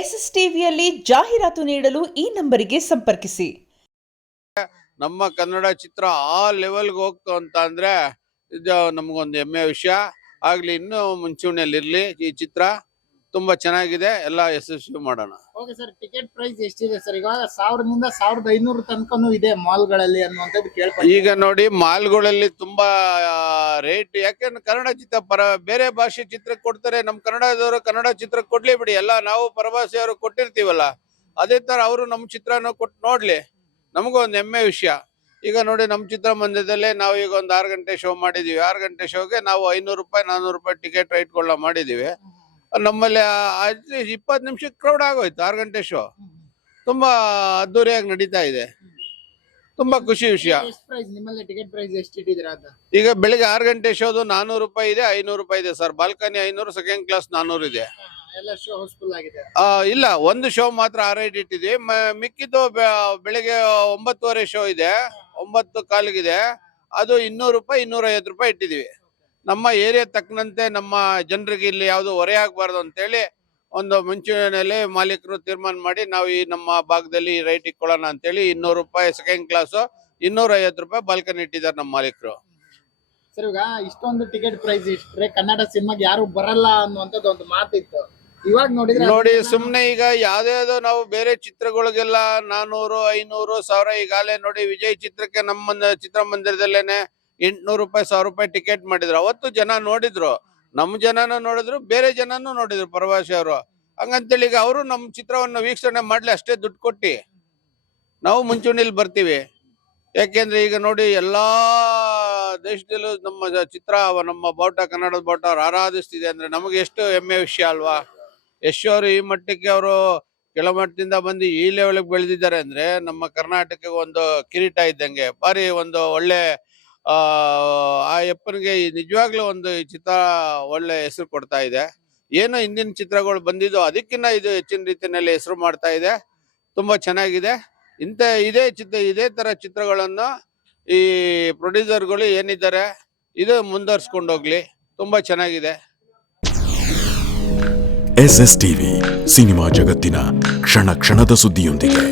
S S ಟಿವಿಯಲ್ಲಿ ಜಾಹೀರಾತು ನೀಡಲು ಈ ನಂಬರಿಗೆ ಸಂಪರ್ಕಿಸಿ. ನಮ್ಮ ಕನ್ನಡ ಚಿತ್ರ ಆ ಲೆವೆಲ್ಗೆ ಹೋಗ್ತು ಅಂತ ಅಂದ್ರೆ ಇದು ನಮಗೊಂದು ಹೆಮ್ಮೆಯ ವಿಷಯ. ಆಗ್ಲಿ ಇನ್ನೂ ಮುಂಚೂಣಿಯಲ್ಲಿರ್ಲಿ ಈ ಚಿತ್ರ. ತುಂಬಾ ಚೆನ್ನಾಗಿದೆ, ಎಲ್ಲ ಯಶಸ್ವಿ ಮಾಡೋಣ. ಓಕೆ ಸರ್, ಟಿಕೆಟ್ ಪ್ರೈಸ್ ಎಷ್ಟಿದೆ ಸರ್? ಈಗ 1000 ನಿಂದ 1500 ತನಕನೂ ಇದೆ ಮಾಲ್ಗಳಲ್ಲಿ ಅನ್ನುವಂಥದ್ದು ಕೇಳ್ಪಟ್ಟೆ. ಈಗ ನೋಡಿ ಮಾಲ್ಗಳಲ್ಲಿ ತುಂಬಾ ರೇಟ್, ಯಾಕೆಂದ್ರೆ ಕನ್ನಡ ಚಿತ್ರ ಬೇರೆ ಭಾಷೆ ಚಿತ್ರಕ್ಕೆ ಕೊಡ್ತಾರೆ, ನಮ್ ಕನ್ನಡದವರು ಕನ್ನಡ ಚಿತ್ರಕ್ಕೆ ಕೊಡ್ಲಿ ಬಿಡಿ, ಎಲ್ಲ ನಾವು ಪರಭಾಷೆಯವರು ಕೊಟ್ಟಿರ್ತೀವಲ್ಲ, ಅದೇ ತರ ಅವರು ನಮ್ ಚಿತ್ರನ ಕೊಟ್ಟು ನೋಡ್ಲಿ, ನಮಗೂ ಒಂದು ಹೆಮ್ಮೆ ವಿಷಯ. ಈಗ ನೋಡಿ ನಮ್ಮ ಚಿತ್ರಮಂದಿರದಲ್ಲೇ ನಾವು ಈಗ ಒಂದು 6 ಗಂಟೆ ಶೋ ಮಾಡಿದೀವಿ. 6 ಗಂಟೆ ಶೋಗೆ ನಾವು 500 ರೂಪಾಯಿ 400 ರೂಪಾಯಿ ಟಿಕೆಟ್ ರೇಟ್ಗಳನ್ನ ಮಾಡಿದೀವಿ. ನಮ್ಮಲ್ಲಿ 20 ನಿಮಿಷಕ್ಕೆ ಕ್ರೌಡ್ ಆಗೋಯ್ತು. 6 ಗಂಟೆ ಶೋ ತುಂಬಾ ಅದ್ದೂರಿಯಾಗಿ ನಡೀತಾ ಇದೆ, ತುಂಬಾ ಖುಷಿ ವಿಷಯ. ನಿಮ್ಮಲ್ಲಿ ಟಿಕೆಟ್ ಪ್ರೈಸ್ ಎಷ್ಟು ಇಟ್ಟಿದ್ದೀರಾ ಅಂತ? ಈಗ ಬೆಳಿಗ್ಗೆ 6 ಗಂಟೆ ಶೋದು 400 ರೂಪಾಯಿ ಇದೆ, 500 ರೂಪಾಯಿ ಇದೆ ಸರ್. ಬಾಲ್ಕನಿ 500, ಸೆಕೆಂಡ್ ಕ್ಲಾಸ್ 400 ಇದೆ. ಎಲ್ಲ ಶೋ ಹೌಸ್ಫುಲ್ ಆಗಿದೆ? ಇಲ್ಲ, ಒಂದು ಶೋ ಮಾತ್ರ ಆ ರೇಟ್ ಇಟ್ಟಿದ್ವಿ. ಮಿಕ್ಕಿದ್ದು ಬೆಳಿಗ್ಗೆ 9:30 ಶೋ ಇದೆ, 9:15 ಅದು 200 ರೂಪಾಯಿ 250 ರೂಪಾಯಿ ಇಟ್ಟಿದೀವಿ. ನಮ್ಮ ಏರಿಯಾ ತಕ್ಕನಂತೆ ನಮ್ಮ ಜನರಿಗೆ ಇಲ್ಲಿ ಯಾವುದು ಹೊರೆ ಆಗ್ಬಾರ್ದು ಅಂತೇಳಿ ಒಂದು ಮುಂಚೂಣಿಯಲ್ಲಿ ಮಾಲೀಕರು ತೀರ್ಮಾನ ಮಾಡಿ ನಾವು ಈ ನಮ್ಮ ಭಾಗದಲ್ಲಿ ರೈಟ್ ಇಟ್ಕೊಳ್ಳೋಣ ಅಂತೇಳಿ 200 ರೂಪಾಯಿ ಸೆಕೆಂಡ್ ಕ್ಲಾಸ್, 250 ರೂಪಾಯಿ ಬಾಲ್ಕನಿ ಇಟ್ಟಿದ್ದಾರೆ ನಮ್ಮ ಮಾಲೀಕರು. ಸರ್, ಈಗ ಇಷ್ಟೊಂದು ಟಿಕೆಟ್ ಪ್ರೈಸ್ ಇಟ್ಟರೆ ಕನ್ನಡ ಸಿನಿಮಾಗೆ ಯಾರು ಬರಲ್ಲ ಅನ್ನುವಂಥದ್ದು ಒಂದು ಮಾತಿತ್ತು. ಇವಾಗ ನೋಡಿ ಸುಮ್ನೆ ಈಗ ಯಾವ್ದಾವ್ದು ನಾವು ಬೇರೆ ಚಿತ್ರಗಳಿಗೆಲ್ಲ 400, 500, 1000 ಈಗಾಗಲೇ ನೋಡಿ ವಿಜಯ್ ಚಿತ್ರಕ್ಕೆ ನಮ್ಮ ಚಿತ್ರಮಂದಿರದಲ್ಲೇನೆ 800 ರೂಪಾಯಿ 1000 ರೂಪಾಯಿ ಟಿಕೆಟ್ ಮಾಡಿದ್ರು. ಅವತ್ತು ಜನ ನೋಡಿದ್ರು, ನಮ್ಮ ಜನನೂ ನೋಡಿದ್ರು, ಬೇರೆ ಜನನೂ ನೋಡಿದ್ರು ಪರಭಾಷೆಯವರು. ಹಂಗಂತೇಳಿ ಈಗ ಅವರು ನಮ್ಮ ಚಿತ್ರವನ್ನು ವೀಕ್ಷಣೆ ಮಾಡ್ಲಿ ಅಷ್ಟೇ ದುಡ್ಡು ಕೊಟ್ಟಿ ನಾವು ಮುಂಚೂಣಿಲಿ ಬರ್ತೀವಿ. ಯಾಕೆಂದ್ರೆ ಈಗ ನೋಡಿ ಎಲ್ಲಾ ದೇಶದಲ್ಲೂ ನಮ್ಮ ಚಿತ್ರ, ನಮ್ಮ ಬಾವುಟ, ಕನ್ನಡದ ಬಾವುಟ ಆರಾಧಿಸ್ತಿದೆ ಅಂದ್ರೆ ನಮಗೆ ಎಷ್ಟು ಹೆಮ್ಮೆ ವಿಷಯ ಅಲ್ವಾ. ಯಶ್ ಅವರು ಈ ಮಟ್ಟಕ್ಕೆ ಅವರು ಕೆಳಮಟ್ಟದಿಂದ ಬಂದು ಈ ಲೆವೆಲ್ಗೆ ಬೆಳೆದಿದ್ದಾರೆ ಅಂದ್ರೆ ನಮ್ಮ ಕರ್ನಾಟಕಕ್ಕೆ ಒಂದು ಕಿರೀಟ ಇದ್ದಂಗೆ. ಬಾರಿ ಒಂದು ಒಳ್ಳೆ ಆ ಯಪ್ಪನಿಗೆ ನಿಜವಾಗ್ಲೂ ಒಂದು ಈ ಚಿತ್ರ ಒಳ್ಳೆ ಹೆಸರು ಕೊಡ್ತಾ ಇದೆ. ಏನು ಹಿಂದಿನ ಚಿತ್ರಗಳು ಬಂದಿದ್ದು ಅದಕ್ಕಿಂತ ಇದು ಹೆಚ್ಚಿನ ರೀತಿಯಲ್ಲಿ ಹೆಸರು ಮಾಡ್ತಾ ಇದೆ. ತುಂಬಾ ಚೆನ್ನಾಗಿದೆ. ಇದೇ ತರ ಚಿತ್ರಗಳನ್ನು ಈ ಪ್ರೊಡ್ಯೂಸರ್ಗಳು ಏನಿದ್ದಾರೆ ಇದು ಮುಂದುವರ್ಸ್ಕೊಂಡು ಹೋಗ್ಲಿ, ತುಂಬಾ ಚೆನ್ನಾಗಿದೆ. ಎಸ್ಎಸ್ ಟಿವಿ, ಸಿನಿಮಾ ಜಗತ್ತಿನ ಕ್ಷಣ ಕ್ಷಣದ ಸುದ್ದಿಯೊಂದಿಗೆ.